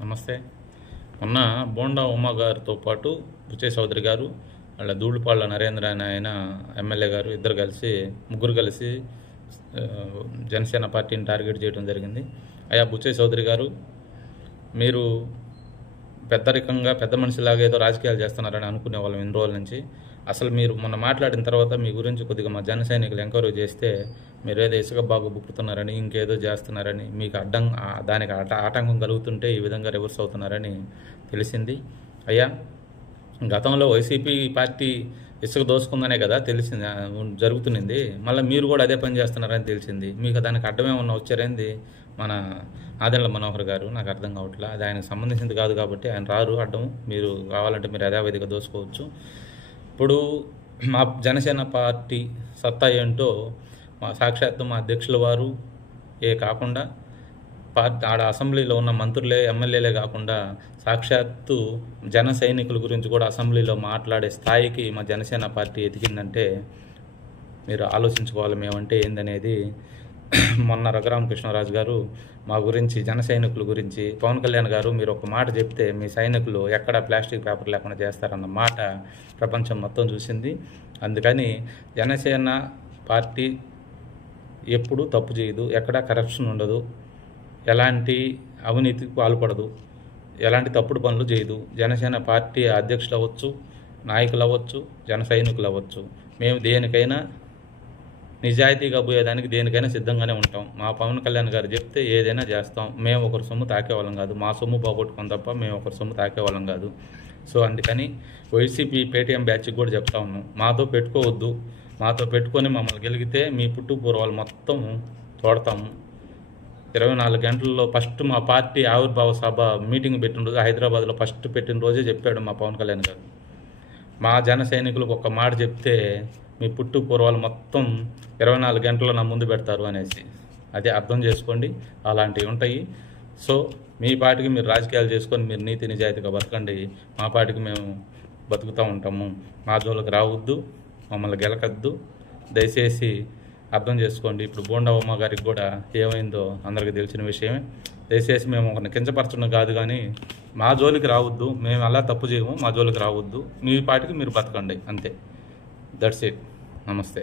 నమస్తే. మొన్న బోండా ఉమా గారితో పాటు బుచ్చయ్య చౌదరి గారు, వాళ్ళ ధూళిపాళ్ల నరేంద్ర అనే ఆయన ఎమ్మెల్యే గారు ముగ్గురు కలిసి జనసేన పార్టీని టార్గెట్ చేయడం జరిగింది. అయ్యా బుచ్చయ్య చౌదరి గారు, మీరు పెద్దరికంగా పెద్ద మనిషిలాగా ఏదో రాజకీయాలు చేస్తున్నారని అనుకునే వాళ్ళం ఇన్ని రోజుల నుంచి. అసలు మీరు మొన్న మాట్లాడిన తర్వాత మీ గురించి కొద్దిగా మా జన సైనికులు ఎంక్వైరీ చేస్తే మీరు ఏదో ఇసుక బాగు బుక్కుతున్నారని, ఇంకేదో చేస్తున్నారని, మీకు దానికి ఆటంకం కలుగుతుంటే ఈ విధంగా రివర్స్ అవుతున్నారని తెలిసింది. అయ్యా, గతంలో వైసీపీ పార్టీ ఇసుక దోసుకుందనే కదా జరుగుతున్నది. మళ్ళీ మీరు కూడా అదే పని చేస్తున్నారని తెలిసింది. మీకు దానికి అడ్డమేమన్నా వచ్చారేంది మన ఆదిళ్ల మనోహర్ గారు? నాకు అర్థం కావట్లా. అది ఆయనకు సంబంధించింది కాదు కాబట్టి ఆయన రారు అడ్డం. మీరు కావాలంటే మీరు యథావిధిగా దోసుకోవచ్చు. ఇప్పుడు మా జనసేన పార్టీ సత్తా ఏంటో సాక్షాత్తు మా అధ్యక్షుల వారు కాకుండా ఆడ అసెంబ్లీలో ఉన్న మంత్రులే, ఎమ్మెల్యేలే కాకుండా సాక్షాత్తు జన సైనికుల గురించి కూడా అసెంబ్లీలో మాట్లాడే స్థాయికి మా జనసేన పార్టీ ఎదిగిందంటే మీరు ఆలోచించుకోవాలి మేమంటే ఏందనేది. మొన్న రఘురామకృష్ణరాజు గారు మా గురించి, జన సైనికుల గురించి, పవన్ కళ్యాణ్ గారు మీరు ఒక మాట చెప్తే మీ సైనికులు ఎక్కడ ప్లాస్టిక్ పేపర్ లేకుండా చేస్తారన్న మాట ప్రపంచం మొత్తం చూసింది. అందుకని జనసేన పార్టీ ఎప్పుడు తప్పు చేయదు, ఎక్కడ కరప్షన్ ఉండదు, ఎలాంటి అవినీతికి పాల్పడదు, ఎలాంటి తప్పుడు పనులు చేయదు. జనసేన పార్టీ అధ్యక్షులు అవ్వచ్చు, నాయకులు అవ్వచ్చు, జన సైనికులు అవ్వచ్చు, మేము దేనికైనా నిజాయితీగా పోయేదానికి దేనికైనా సిద్ధంగానే ఉంటాం. మా పవన్ కళ్యాణ్ గారు చెప్తే ఏదైనా చేస్తాం. మేము ఒకరి సొమ్ము తాకేవాళ్ళం కాదు, మా సొమ్ము పోగొట్టుకుని తప్ప మేము ఒకరి సొమ్ము తాకేవాళ్ళం కాదు. సో అందుకని వైసీపీ పేటీఎం బ్యాచ్కి కూడా చెప్తా ఉన్నాం, మాతో పెట్టుకోవద్దు, మాతో పెట్టుకొని మమ్మల్ని గెలిగితే మీ పుట్టు పూర్వాలు మొత్తం తోడతాము. 24 గంటల్లో ఫస్ట్ మా పార్టీ ఆవిర్భావ సభ మీటింగ్ పెట్టిన రోజు, హైదరాబాద్లో ఫస్ట్ పెట్టిన రోజే చెప్పాడు మా పవన్ కళ్యాణ్ గారు, మా జన సైనికులకు ఒక మాట చెప్తే మీ పుట్టు పూర్వాలు మొత్తం 24 గంటల్లో నా ముందు పెడతారు అనేసి. అదే అర్థం చేసుకోండి, అలాంటివి ఉంటాయి. సో మీ పార్టీకి మీరు రాజకీయాలు చేసుకొని మీరు నీతి నిజాయితీగా బతకండి, మా పార్టీకి మేము బతుకుతూ ఉంటాము. మా జోలికి రావద్దు, మమ్మల్ని గెలకద్దు, దయచేసి అర్థం చేసుకోండి. ఇప్పుడు బోండా ఉమ్మ గారికి కూడా ఏమైందో అందరికీ తెలిసిన విషయమే. దయచేసి మేము ఒకరిని కించపరచడం కాదు, కానీ మా జోలికి రావద్దు, మేము అలా తప్పు చేయము, మా జోలికి రావద్దు, మీ పార్టీకి మీరు బతకండి, అంతే. That's it. నమస్తే.